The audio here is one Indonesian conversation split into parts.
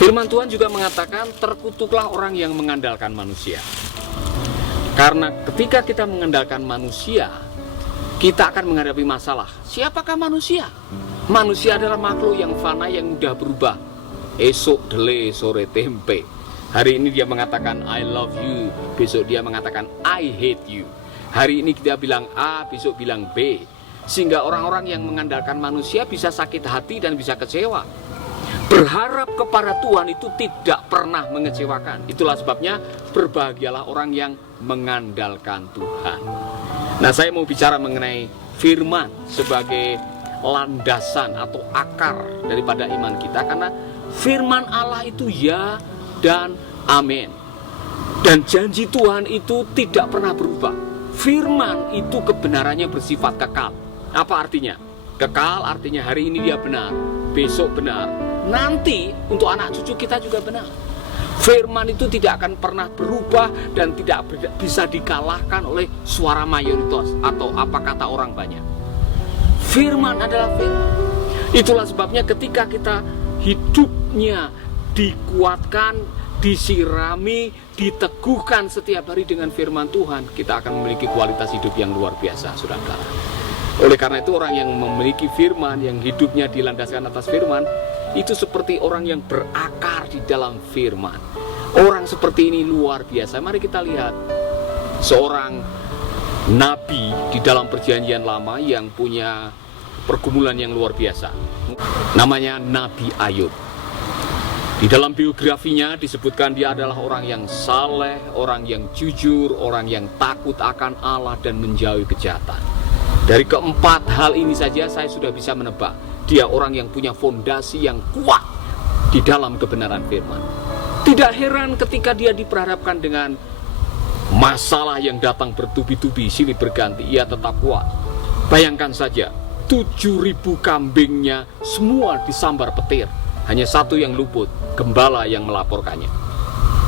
Firman Tuhan juga mengatakan, terkutuklah orang yang mengandalkan manusia. Karena ketika kita mengandalkan manusia, kita akan menghadapi masalah. Siapakah manusia? Manusia adalah makhluk yang fana, yang mudah berubah. Esok dele, sore tempe. Hari ini dia mengatakan I love you, besok dia mengatakan I hate you. Hari ini kita bilang A, besok bilang B. Sehingga orang-orang yang mengandalkan manusia bisa sakit hati dan bisa kecewa. Berharap kepada Tuhan itu tidak pernah mengecewakan. Itulah sebabnya berbahagialah orang yang mengandalkan Tuhan. Nah, saya mau bicara mengenai firman sebagai landasan atau akar daripada iman kita. Karena firman Allah itu ya dan amin. Dan janji Tuhan itu tidak pernah berubah. Firman itu kebenarannya bersifat kekal. Apa artinya? Kekal artinya hari ini dia benar, besok benar, nanti untuk anak cucu kita juga benar. Firman itu tidak akan pernah berubah dan tidak bisa dikalahkan oleh suara mayoritas atau apa kata orang banyak. Firman adalah firman. Itulah sebabnya ketika kita hidupnya dikuatkan, disirami, diteguhkan setiap hari dengan firman Tuhan, kita akan memiliki kualitas hidup yang luar biasa, saudara. Oleh karena itu orang yang memiliki firman, yang hidupnya dilandaskan atas firman, itu seperti orang yang berakar di dalam firman. Orang seperti ini luar biasa. Mari kita lihat seorang nabi di dalam perjanjian lama yang punya pergumulan yang luar biasa. Namanya Nabi Ayub. Di dalam biografinya disebutkan dia adalah orang yang saleh, orang yang jujur, orang yang takut akan Allah dan menjauhi kejahatan. Dari keempat hal ini saja saya sudah bisa menebak dia orang yang punya fondasi yang kuat di dalam kebenaran firman. Tidak heran ketika dia diperhadapkan dengan masalah yang datang bertubi-tubi, silih berganti, ia tetap kuat. Bayangkan saja, 7.000 kambingnya semua disambar petir. Hanya satu yang luput, gembala yang melaporkannya.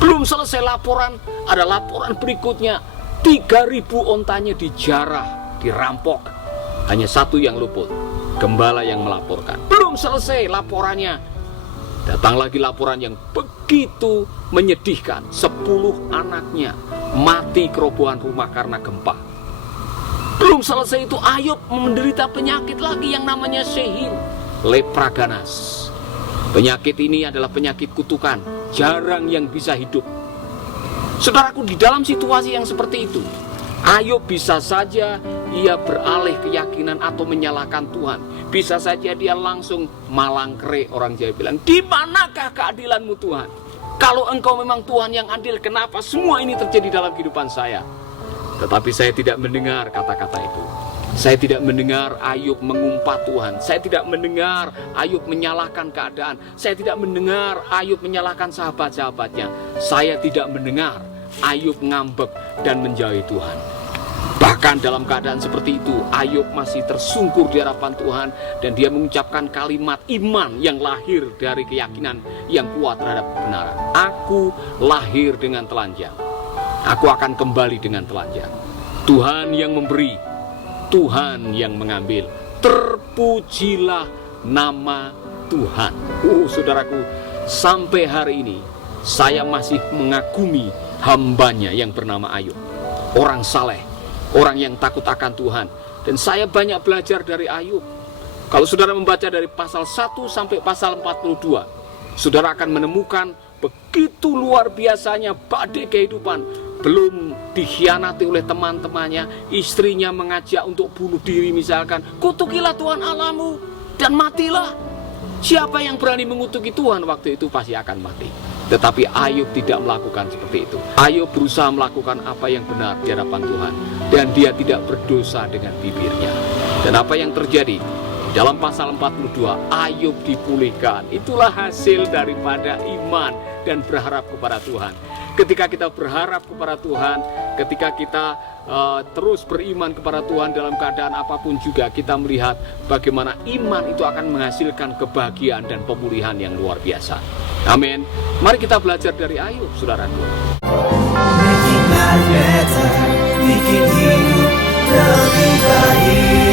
Belum selesai laporan, ada laporan berikutnya. 3.000 ontanya dijarah, dirampok. Hanya satu yang luput, gembala yang melaporkan. Belum selesai laporannya, datang lagi laporan yang begitu menyedihkan. 10 anaknya mati kerobohan rumah karena gempa. Belum selesai itu Ayub menderita penyakit lagi yang namanya sehir, lepra ganas. Penyakit ini adalah penyakit kutukan, jarang yang bisa hidup. Saudaraku, di dalam situasi yang seperti itu, Ayub bisa saja ia beralih keyakinan atau menyalahkan Tuhan. Bisa saja dia langsung malangkere, orang Jawa bilang, di manakah keadilanmu Tuhan? Kalau engkau memang Tuhan yang adil, kenapa semua ini terjadi dalam kehidupan saya? Tetapi saya tidak mendengar kata-kata itu. Saya tidak mendengar Ayub mengumpat Tuhan. Saya tidak mendengar Ayub menyalahkan keadaan. Saya tidak mendengar Ayub menyalahkan sahabat-sahabatnya. Saya tidak mendengar Ayub ngambek dan menjauhi Tuhan. Bahkan dalam keadaan seperti itu, Ayub masih tersungkur di hadapan Tuhan dan dia mengucapkan kalimat iman yang lahir dari keyakinan yang kuat terhadap kebenaran. Aku lahir dengan telanjang, aku akan kembali dengan telanjang. Tuhan yang memberi, Tuhan yang mengambil. Terpujilah nama Tuhan. Saudaraku, sampai hari ini saya masih mengagumi hambanya yang bernama Ayub. Orang saleh, orang yang takut akan Tuhan. Dan saya banyak belajar dari Ayub. Kalau saudara membaca dari pasal 1 sampai pasal 42, saudara akan menemukan begitu luar biasanya badai kehidupan. Belum dikhianati oleh teman-temannya, istrinya mengajak untuk bunuh diri misalkan. Kutukilah Tuhan Allahmu dan matilah. Siapa yang berani mengutuki Tuhan waktu itu pasti akan mati. Tetapi Ayub tidak melakukan seperti itu. Ayub berusaha melakukan apa yang benar di hadapan Tuhan. Dan dia tidak berdosa dengan bibirnya. Dan apa yang terjadi? Dalam pasal 42, Ayub dipulihkan. Itulah hasil daripada iman dan berharap kepada Tuhan. Ketika kita berharap kepada Tuhan, ketika kita terus beriman kepada Tuhan dalam keadaan apapun juga, kita melihat bagaimana iman itu akan menghasilkan kebahagiaan dan pemulihan yang luar biasa. Amin. Mari kita belajar dari Ayub, saudaraku. Making life better, bikin hidup lebih baik.